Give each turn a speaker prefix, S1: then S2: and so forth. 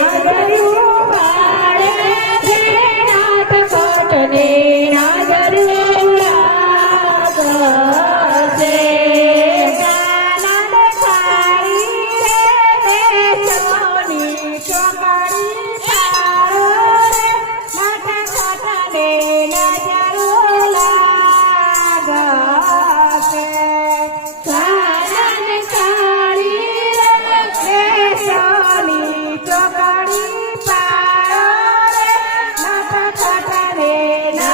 S1: Yeah.